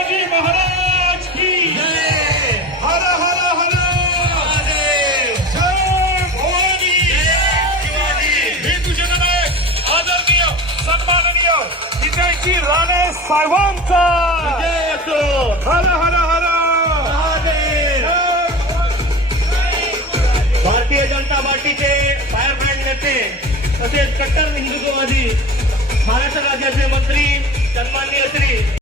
शिवाजी महाराज की जय हर हर हर महादेव जय भवानी शिवाजी हिंदूजननायक आदरणीय सन्माननीय विजयजी राणे साहेबांचा जय असो हर हर हर महादेव भारतीय जनता पार्टीचे फायरब्रँड नेते तसेच कट्टर हिंदुत्ववादी महाराष्ट्र राज्याचे मंत्री सन्माननीय श्री